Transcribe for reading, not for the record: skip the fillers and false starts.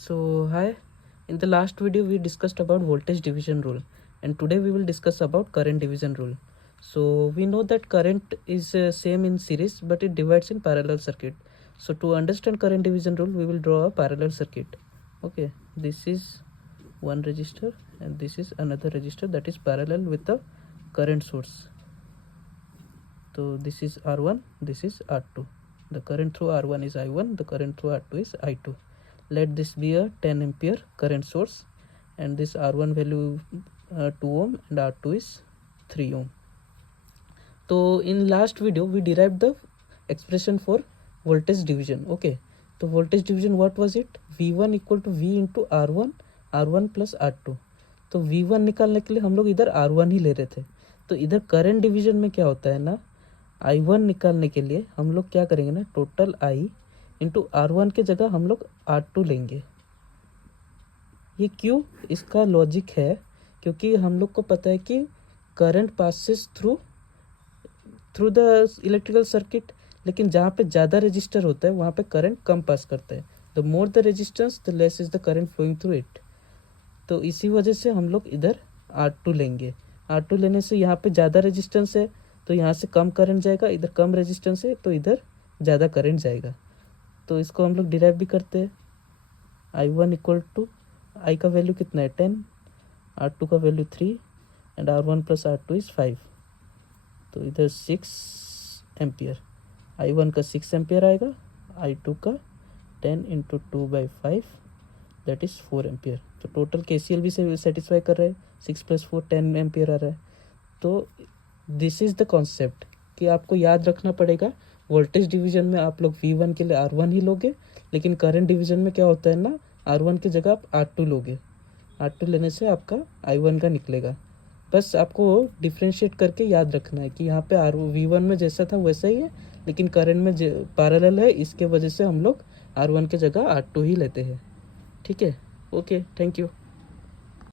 So hi, in the last video we discussed about voltage division rule, and today we will discuss about current division rule. So we know that current is same in series but it divides in parallel circuit. So to understand current division rule we will draw a parallel circuit. Okay, this is one resistor and this is another resistor that is parallel with the current source. So this is R1, this is R2. The current through R1 is I1, the current through R2 is I2. Let this be a 10 ampere current source, and this R1 value 2 ohm and R2 is 3 ohm. So in last video we derived the expression for voltage division. Okay, so voltage division, what was it? V1 equal to V into R1, R1 plus R2. तो V1 निकालने के लिए हम लोग इधर R1 ही ले रहे थे. तो इधर करंट डिवीजन में क्या होता है ना, I1 निकालने के लिए हम लोग क्या करेंगे ना, टोटल I इंटू R1 के जगह हम लोग R2 लेंगे. ये क्यों? इसका लॉजिक है क्योंकि हम लोग को पता है कि current passes through the electrical circuit, लेकिन जहाँ पे ज़्यादा रजिस्टर होता है वहाँ पे करंट कम पास करता है. The more the resistance the less is the current flowing through it. तो इसी वजह से हम लोग इधर R2 लेंगे. R2 लेने से यहाँ पे ज़्यादा रेजिस्टेंस है तो यहाँ से कम करंट जाएगा, इधर कम रेजिस्टेंस है तो इधर ज़्यादा करंट जाएगा. तो इसको हम लोग डिराइव भी करते हैं. I1 इक्वल टू I का वैल्यू कितना है 10, R2 का value 3 and R1 plus R2 is 5. तो इधर 6 एम्पियर. I1 का 6 एम्पियर आएगा, I2 का 10 इंटू 2/5 दैट इज़ 4 एम्पियर. तो टोटल KCL भी से सेटिस्फाई कर रहा है. 6 + 4 10 एम्पियर आ रहा है. तो दिस इज़ द कॉन्सेप्ट कि आपको याद रखना पड़ेगा. वोल्टेज डिवीजन में आप लोग V1 के लिए R1 ही लोगे, लेकिन करंट डिवीजन में क्या होता है ना, R1 की जगह आप R2 लोगे. R2 लेने से आपका I1 का निकलेगा. बस आपको डिफ्रेंशिएट करके याद रखना है कि यहाँ पे V1 में जैसा था वैसा ही है, लेकिन करंट में पैरेलल है, इसके वजह से हम लोग R1 की जगह R2 ही लेते हैं. ठीक है. Okay, thank you.